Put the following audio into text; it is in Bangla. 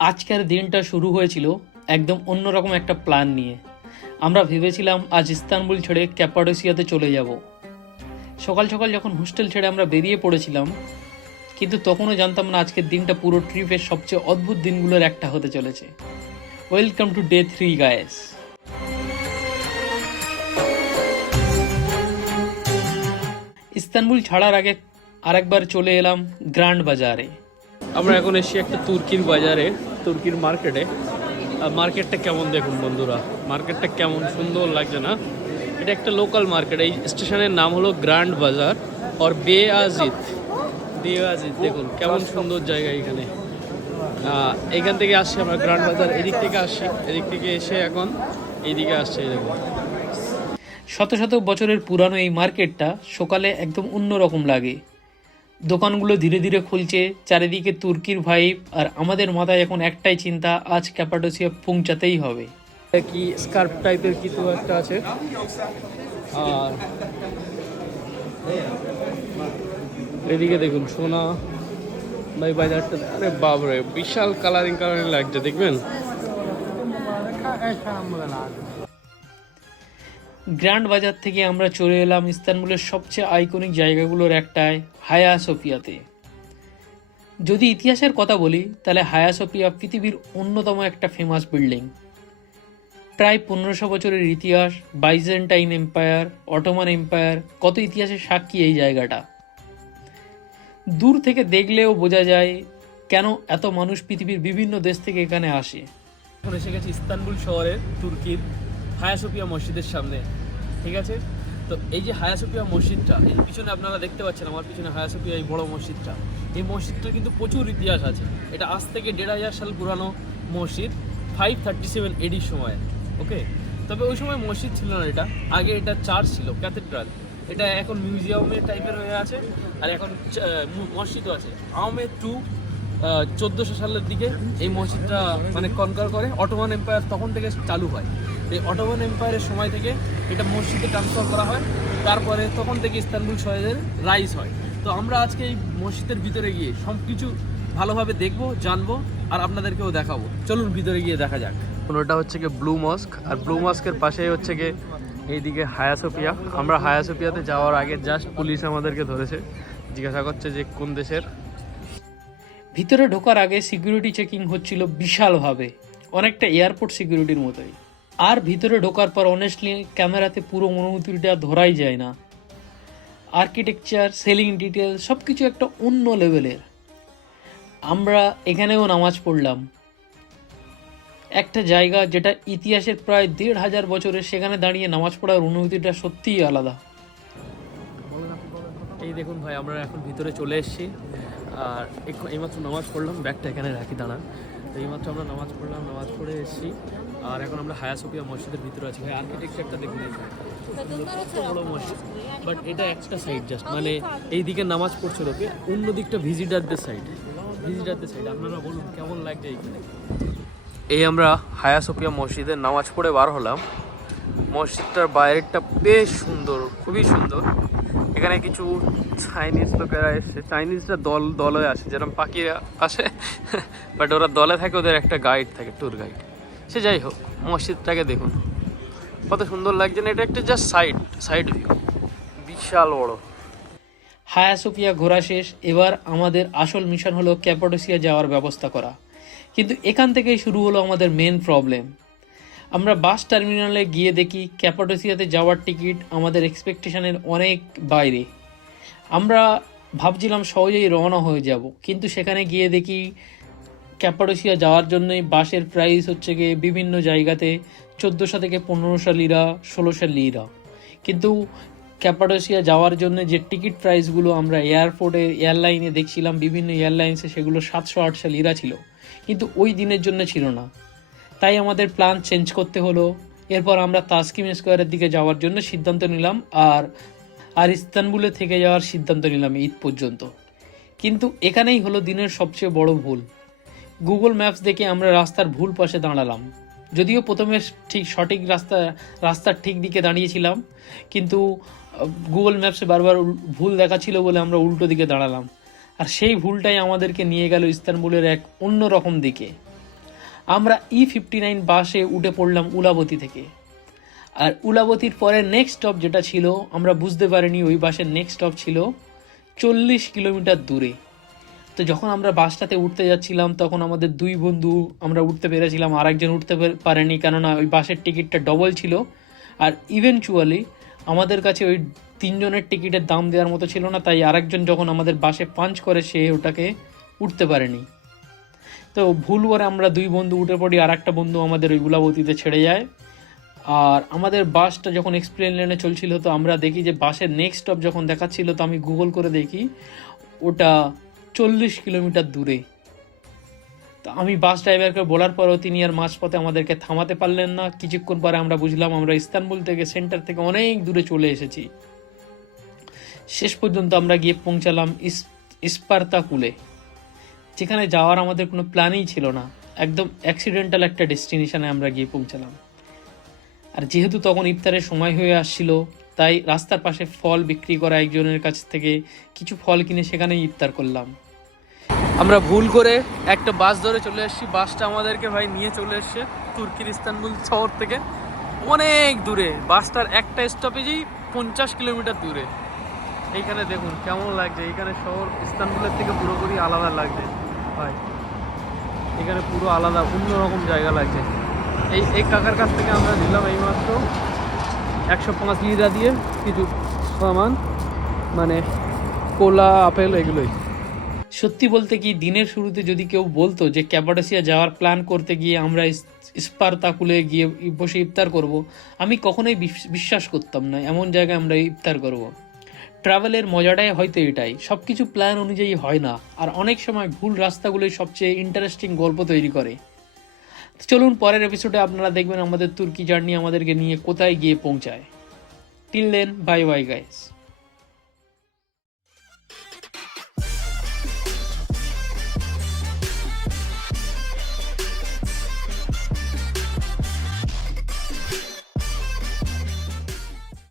আজকের দিনটা শুরু হয়েছিল একদম অন্যরকম একটা প্ল্যান নিয়ে। আমরা ভেবেছিলাম আজ ইস্তানবুল ছেড়ে ক্যাপাডোসিয়াতে চলে যাব। সকাল সকাল যখন হোস্টেল ছেড়ে আমরা বেরিয়ে পড়েছিলাম, কিন্তু তখনও জানতাম না আজকের দিনটা পুরো ট্রিপের সবচেয়ে অদ্ভুত দিনগুলোর একটা হতে চলেছে। Welcome to day 3 guys. Istanbul ছাড়ার আগে আরেকবার চলে এলাম গ্র্যান্ড বাজারে। আমরা এখন এসেছি একটা তুর্কির বাজারে, তুর্কির মার্কেটে। মার্কেটটা কেমন দেখুন বন্ধুরা, মার্কেটটা কেমন সুন্দর লাগছে না? এটা একটা লোকাল মার্কেট। এই স্টেশনের নাম হলো গ্র্যান্ড বাজার আর বেয়াজিদ। দেখুন কেমন সুন্দর জায়গা এখানে। এখান থেকে আসছি আমরা গ্র্যান্ড বাজার, এদিক থেকে আসছি, এদিক থেকে এসে এখন এইদিকে আসছে। দেখুন শত শত বছরের পুরানো এই মার্কেটটা সকালে একদম অন্যরকম লাগে। দোকানগুলো ধীরে ধীরে খুলছে, চারিদিকে তুর্কির ভাইব, আর আমাদের মাথায় এখন একটাই চিন্তা, আজ ক্যাপাডোসিয়া পৌঁছাতেই হবে। কি স্কার্ফ টাইপের কিছু একটা আছে। আর এদিকে দেখুন সোনা ভাই বাজারটা, আরে বাবরে বিশাল কালারিং লাগছে, দেখবেন। গ্র্যান্ড বাজার থেকে আমরা চলে এলাম ইস্তানবুলের সবচেয়ে আইকনিক জায়গাগুলোর একটায়, হায়া সোফিয়াতে। যদি ইতিহাসের কথা বলি তাহলে হায়া সোফিয়া পৃথিবীর অন্যতম একটা ফেমাস বিল্ডিং। প্রায় 1500 বছরের ইতিহাস, বাইজেন্টাইন এম্পায়ার, অটোমান এম্পায়ার, কত ইতিহাসের সাক্ষী এই জায়গাটা। দূর থেকে দেখলেও বোঝা যায় কেন এত মানুষ পৃথিবীর বিভিন্ন দেশ থেকে এখানে আসে। এখন এসে গেছি ইস্তানবুল শহরের তুর্কির হায়া সোফিয়া মসজিদের সামনে, ঠিক আছে? তো এই যে হায়া সোফিয়া মসজিদটা, এই পিছনে আপনারা দেখতে পাচ্ছেন আমার পিছনে হায়া সোফিয়া এই বড় মসজিদটা, এই মসজিদটার কিন্তু প্রচুর ইতিহাস আছে। এটা আজ থেকে 1500 সাল পুরানো মসজিদ, 537 এডির সময়। ওকে, তবে ওই সময় মসজিদ ছিল না, এটা আগে এটা চার্চ ছিল, ক্যাথেড্রাল। এটা এখন মিউজিয়ামের টাইপের হয়ে আছে, আর এখন মসজিদও আছে। আহমেদ টু 1400 সালের দিকে এই মসজিদটা মানে কনকার করে অটোমান এম্পায়ার, তখন থেকে চালু হয়। এই অটোমান এম্পায়ারের সময় থেকে এটা মসজিদে ট্রান্সফার করা হয়, তারপরে তখন থেকে ইস্তানবুল শহরের রাইজ হয়। তো আমরা আজকে এই মসজিদের ভিতরে গিয়ে সব কিছু ভালোভাবে দেখবো, জানবো, আর আপনাদেরকেও দেখাবো। চলুন ভিতরে গিয়ে দেখা যাক। ওটা হচ্ছে কি ব্লু মস্ক, আর ব্লু মস্কের পাশেই হচ্ছে কি এইদিকে হায়া সোফিয়া। আমরা হায়া সোফিয়াতে যাওয়ার আগে জাস্ট পুলিশ আমাদেরকে ধরেছে, জিজ্ঞাসা করছে যে কোন দেশের। ভিতরে ঢোকার আগে সিকিউরিটি চেকিং হচ্ছিল বিশালভাবে, অনেকটা এয়ারপোর্ট সিকিউরিটির মতোই। আর ভিতরে ঢোকার পর অনেস্টলি ক্যামেরাতে পুরো অনুভূতিটা ধরাই যায় না। আর্কিটেকচার, সেলিং ডিটেল সব কিছু একটা অন্য লেভেলের। আমরা এখানেও নামাজ পড়লাম, একটা জায়গা যেটা ইতিহাসের প্রায় 1500 বছরের, সেখানে দাঁড়িয়ে নামাজ পড়ার অনুভূতিটা সত্যিই আলাদা। এই দেখুন ভাই, আমরা এখন ভিতরে চলে এসেছি, আর এইমাত্র নামাজ পড়লাম। ব্যাগটা এখানে রাখি, দাঁড়ান। তো এইমাত্র আমরা নামাজ পড়লাম, নামাজ পড়ে এসেছি, আর এখন আমরা হায়া সোফিয়া মসজিদের ভিতরে আছি। ভাই আর্কিটেকচারটা দেখুন, বড় মসজিদ, বাট এটা একটা সাইড জাস্ট, মানে এই দিকে নামাজ পড়ছে লোকে, অন্য দিকটা ভিজিটারদের সাইড। আপনারা বলুন কেমন লাগছে এইখানে। এই আমরা হায়া সোফিয়া মসজিদে নামাজ পড়ে বার হলাম। মসজিদটার বাইরেটা বেশ সুন্দর, খুবই সুন্দর। এখানে কিছু চাইনিজ লোকেরা এসছে, চাইনিজরা দলে আসে, যেরকম পাখিরা আসে, বাট ওরা দলে থাকে, ওদের একটা গাইড থাকে, ট্যুর গাইড। সে যাই হোক, মসজিদটাকে দেখুন কত সুন্দর লাগছে না? এটা একটা জাস্ট সাইড ভিউ, বিশাল বড়। হায়া সোফিয়া ঘোরা শেষ, এবার আমাদের আসল মিশন হলো ক্যাপাডোসিয়া যাওয়ার ব্যবস্থা করা। কিন্তু এখান থেকেই শুরু হলো আমাদের মেন প্রবলেম। আমরা বাস টার্মিনালে গিয়ে দেখি ক্যাপাডোসিয়াতে যাওয়ার টিকিট আমাদের এক্সপেকটেশনের অনেক বাইরে। আমরা ভাবছিলাম সহজেই রওনা হয়ে যাব, কিন্তু সেখানে গিয়ে দেখি ক্যাপাডোসিয়া যাওয়ার জন্যই বাসের প্রাইস হচ্ছে গিয়ে বিভিন্ন জায়গাতে 1400 থেকে 1500 লিরা, 1600 লিরা। কিন্তু ক্যাপাডোসিয়া যাওয়ার জন্য যে টিকিট প্রাইসগুলো আমরা এয়ারপোর্টে এয়ারলাইনে দেখছিলাম, বিভিন্ন এয়ারলাইন্সে, সেগুলো 700-800 লিরা ছিল, কিন্তু ওই দিনের জন্য ছিল না। তাই আমাদের প্ল্যান চেঞ্জ করতে হলো। এরপর আমরা তাসকিম স্কোয়ারের দিকে যাওয়ার জন্য সিদ্ধান্ত নিলাম, আর ইস্তানবুলে থেকে যাওয়ার সিদ্ধান্ত নিলাম ঈদ পর্যন্ত। কিন্তু এখানেই হলো দিনের সবচেয়ে বড় ভুল। গুগল ম্যাপস দেখে আমরা রাস্তার ভুল পাশে দাঁড়ালাম। যদিও প্রথমে ঠিক সঠিক রাস্তার ঠিক দিকে দাঁড়িয়েছিলাম, কিন্তু গুগল ম্যাপসে বারবার ভুল দেখাচ্ছিল বলে আমরা উল্টো দিকে দাঁড়ালাম, আর সেই ভুলটাই আমাদেরকে নিয়ে গেল ইস্তানবুলের এক অন্য রকম দিকে। আমরা E59 বাসে উঠে পড়লাম উলাবতী থেকে। আর উলাবতীর পরে নেক্সট স্টপ যেটা ছিল, আমরা বুঝতে পারিনি ওই বাসের নেক্সট স্টপ ছিল 40 কিলোমিটার দূরে। তো যখন আমরা বাসটাতে উঠতে যাচ্ছিলাম তখন আমাদের দুই বন্ধু আমরা উঠতে পেরেছিলাম, আরেকজন উঠতে পারেনি, কেননা ওই বাসের টিকিটটা ডবল ছিল। আর ইভেনচুয়ালি আমাদের কাছে ওই তিনজনের টিকিটের দাম দেওয়ার মতো ছিল না, তাই আরেকজন যখন আমাদের বাসে পাঞ্চ করে সে ওটাকে উঠতে পারেনি। তো ভুল করে আমরা দুই বন্ধু উঠে পড়ি, আর একটা বন্ধু আমাদের ওই গুলাবতীতে ছেড়ে যায়। আর আমাদের বাসটা যখন এক্সপ্লেন লেনে চলছিল তো আমরা দেখি যে বাসের নেক্সট স্টপ যখন দেখাচ্ছিল তো আমি গুগল করে দেখি ওটা 40 কিলোমিটার দূরে। তো আমি বাস ড্রাইভারকে বলার পরও তিনি আর মাঝপথে আমাদেরকে থামাতে পারলেন না। কিছুক্ষণ পরে আমরা বুঝলাম আমরা ইস্তানবুল থেকে, সেন্টার থেকে অনেক দূরে চলে এসেছি। শেষ পর্যন্ত আমরা গিয়ে পৌঁছালাম ইস্পার্তাকুলে, যেখানে যাওয়ার আমাদের কোনো প্ল্যানই ছিল না। একদম অ্যাক্সিডেন্টাল একটা ডেস্টিনেশনে আমরা গিয়ে পৌঁছালাম। আর যেহেতু তখন ইফতারের সময় হয়ে আসছিল, তাই রাস্তার পাশে ফল বিক্রি করা একজনের কাছ থেকে কিছু ফল কিনে সেখানেই ইফতার করলাম। আমরা ভুল করে একটা বাস ধরে চলে এসেছি। বাসটা আমাদেরকে ভাই নিয়ে চলে এসছে তুর্কির ইস্তানবুল শহর থেকে অনেক দূরে। বাসটার একটা স্টপেজেই 50 কিলোমিটার দূরে। এইখানে দেখুন কেমন লাগছে, এইখানে শহর ইস্তানবুলের থেকে পুরোপুরি আলাদা লাগছে ভাই। এখানে পুরো আলাদা অন্যরকম জায়গা লাগছে। এই কাকার কাছ থেকে আমরা নিলাম এইমাত্র 105 লিরা দিয়ে কিছু সামান, মানে কোলা, আপেল, এগুলোই। সত্যি বলতে কি, দিনের শুরুতে যদি কেউ বলতো যে ক্যাপাডোসিয়া যাওয়ার প্ল্যান করতে গিয়ে আমরা ইস্পার্তাকুলে গিয়ে বসে ইফতার করব, আমি কখনোই বিশ্বাস করতাম না এমন জায়গায় আমরা ইফতার করব। ট্রাভেলের মজাটাই হয়তো এটাই, সব কিছু প্ল্যান অনুযায়ী হয় না, আর অনেক সময় ভুল রাস্তাগুলোই সবচেয়ে ইন্টারেস্টিং গল্প তৈরি করে। চলুন পরের এপিসোডে আপনারা দেখবেন আমাদের তুর্কি জার্নি আমাদেরকে নিয়ে কোথায় গিয়ে পৌঁছায়। Till then, bye bye guys.